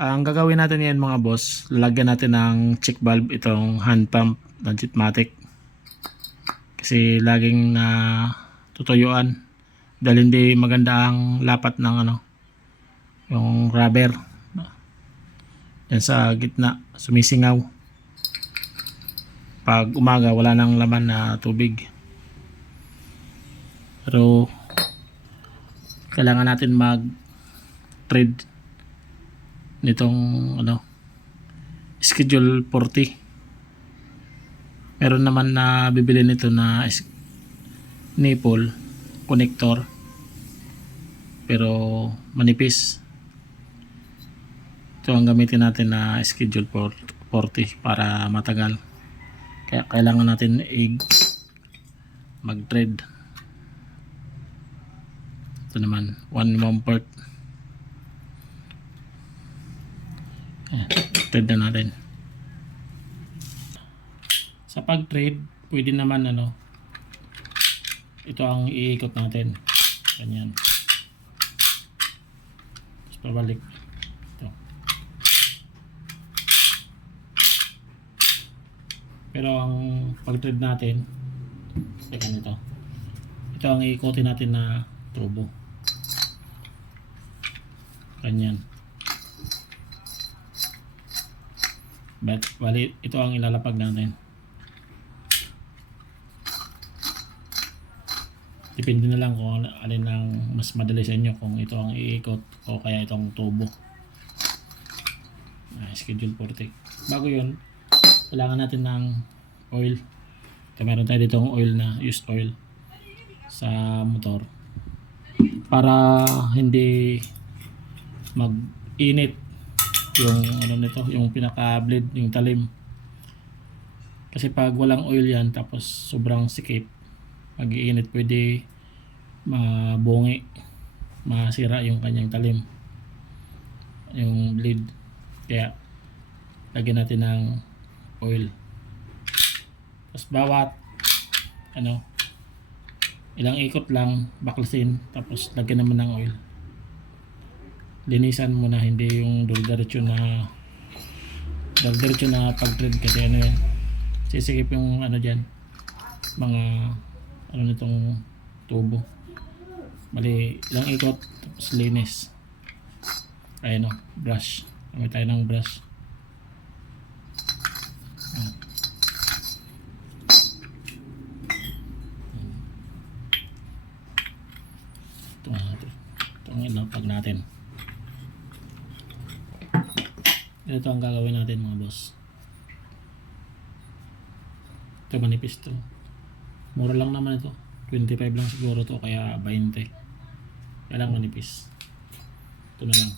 Ang gagawin natin yan mga boss, lalagyan natin ng check valve itong hand pump ng Jetmatic. Kasi laging na tutuyuan dahil hindi maganda ang lapat ng yung rubber. Yan sa gitna, sumisingaw. Pag umaga wala nang laman na tubig. Pero kailangan natin mag thread nitong schedule 40. Meron naman na bibili nito na nipple connector pero manipis. Ito ang gamitin natin na schedule 40 para matagal. Kaya kailangan natin mag-thread. Ito naman 1 part. Thread na natin. Sa pag-thread, pwede naman ito ang iikot natin. Ganyan. Tapos pabalik. Ito. Pero ang pag-thread natin, teka nito. Ito ang iikotin natin na tubo. Ganyan. Bali, ito ang ilalapag natin. Depende na lang kung alin ang mas madali sa inyo, kung ito ang iikot o kaya itong tubo. Schedule 40. Bago yun, kailangan natin ng oil. Kaya meron tayo ditong oil na used oil sa motor para hindi mag-init yung nito, yung pinaka blade, yung talim. Kasi pag walang oil yan tapos sobrang sikip, mag-iinit, pwede mabungi, masira yung kanyang talim, yung blade. Kaya lagyan natin ng oil. Tapos bawat ilang ikot lang baklasin, tapos lagyan naman ng oil. Linisan muna, hindi yung diretso na pag-thread, kasi yan, sisikip yung dyan, mga nitong tubo. Bali, ilang ikot, tapos linis. Ayun brush. Gamit tayo ng brush. Ito ang ilapag natin. Ito ang gagawin natin mga boss. Ito manipis to. Mura lang naman ito. 25 lang siguro to, kaya 20. Kaya lang manipis. Ito na lang.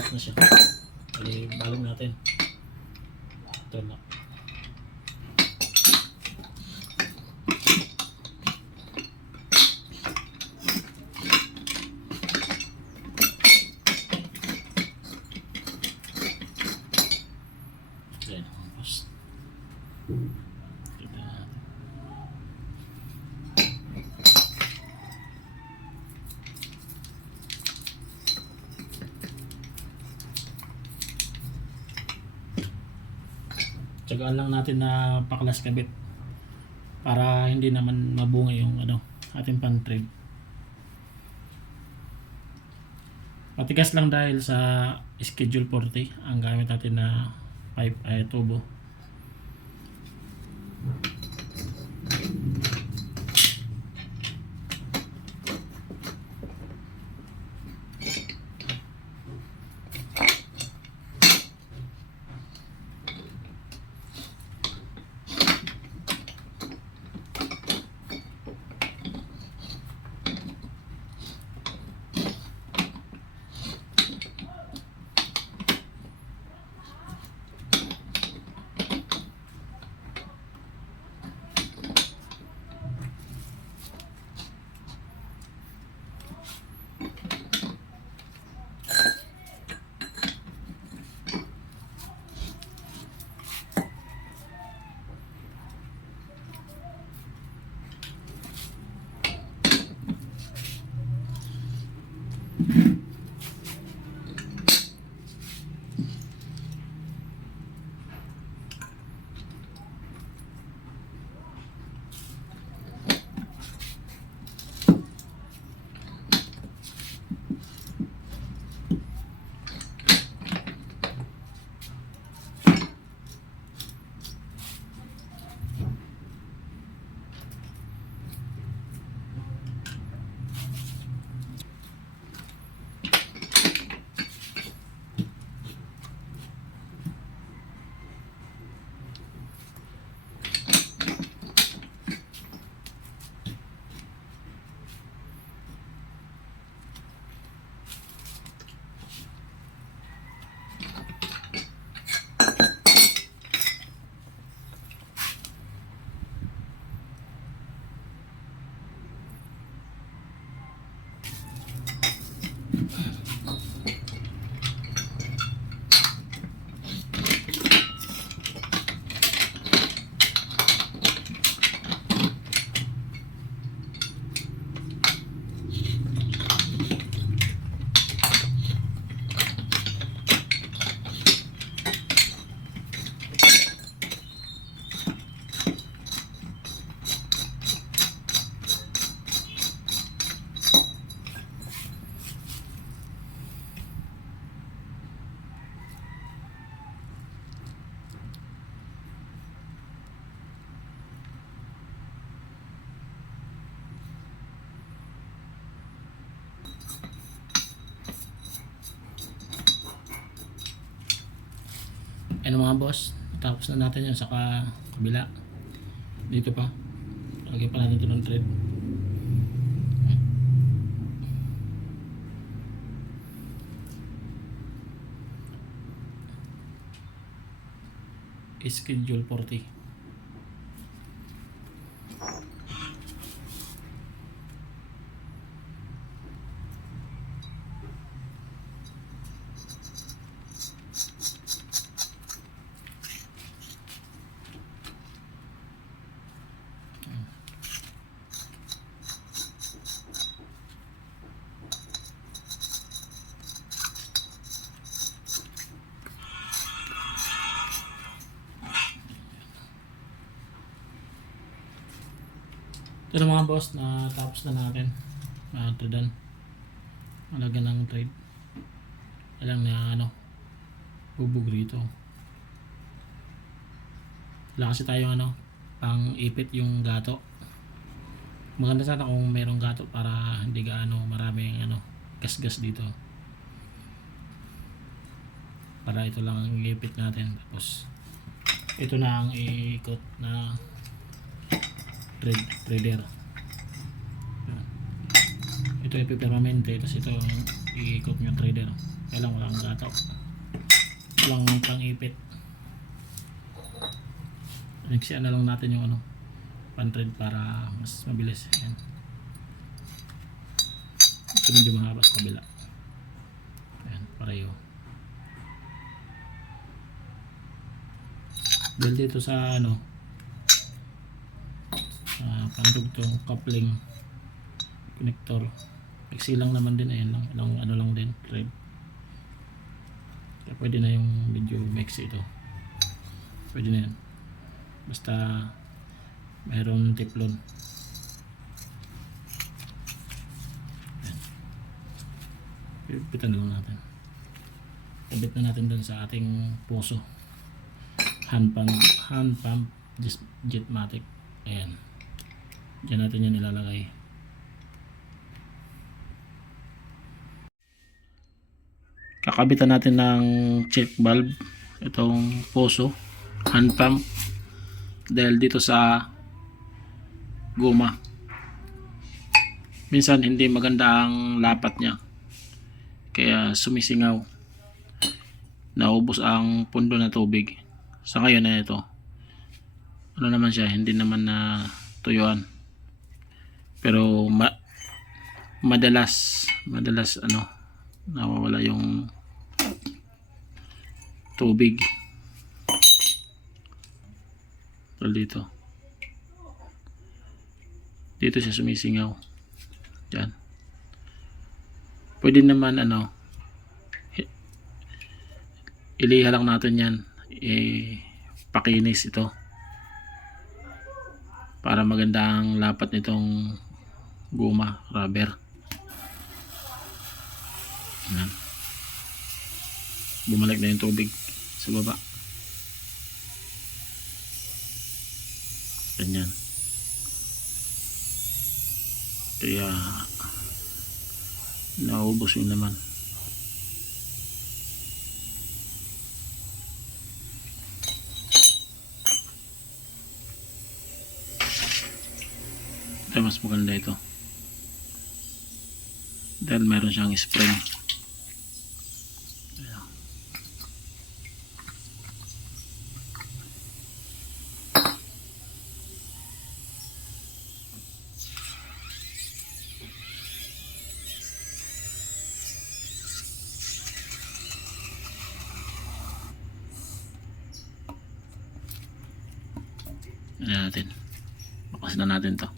malat na siya. Bali, balong natin. Ito na. Ayan, tapos. Tignan natin. Tsagaan lang natin na paklas kabit para hindi naman mabunga yung ating pan-thread. Matigas lang dahil sa schedule 40 ang gamit natin na pipe ay tubo. Ano mga boss, tapos na natin yan sa kabila. Dito pa lagyan pa natin ito ng thread. Schedule 40. Ito na mga boss, na tapos na natin threadan. Malagyan ng thread. Alam na bubog rito. Wala kasi tayo pang ipit yung gato. Maganda sana kung mayroong gato para hindi gaano maraming gas-gas dito. Para ito lang ang ipit natin. Tapos ito na ang iikot na threader. Ito ay permanente, tapos ito iikot yung threader. Kailang walang gato. Walang pang-ipit. Nexian na lang natin yung ano, pan-thread para mas mabilis. Ayan. Ito medyo mahaba sa kabila. Ayan, pareho. Dahil dito sa ano, pandugtong coupling connector, fixie lang naman din. Ayan lang, ilang ano lang din, thread. Kaya pwede na yung medyo mixy ito. Pwede na yan. Basta mayroon teflon. Pipitan na lang natin. Kabit na natin dun sa ating puso. Hand pump Jetmatic. Ayan. Diyan natin yan ilalagay. Kakabitan natin ng check valve itong puso, hand pump, dahil dito sa guma minsan hindi maganda ang lapat niya, kaya sumisingaw, naubos ang pundo na tubig. Sa ngayon na ito, ano naman siya, hindi naman na tuyuan, pero madalas ano, nawawala yung tubig dito siya sumisingaw. Diyan. Pwede naman ano, iliha lang natin yan, pakinis ito para maganda ang lapat nitong guma, rubber. Ayan. Bumalik na yung tubig sa baba. Ganyan. Kaya naubos yun naman. Ito mas maganda ito dahil meron siyang spring. Ayan natin. Bakas na natin to.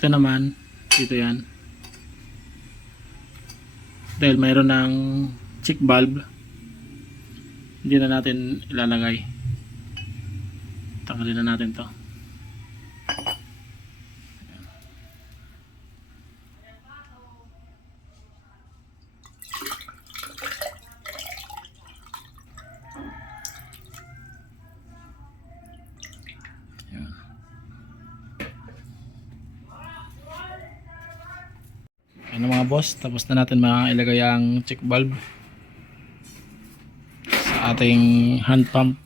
Ito naman, dito yan. Dahil mayroon ng check valve, hindi na natin ilalagay. Tanggalin na natin to. Ano mga boss, tapos na natin ilagay ang check valve sa ating hand pump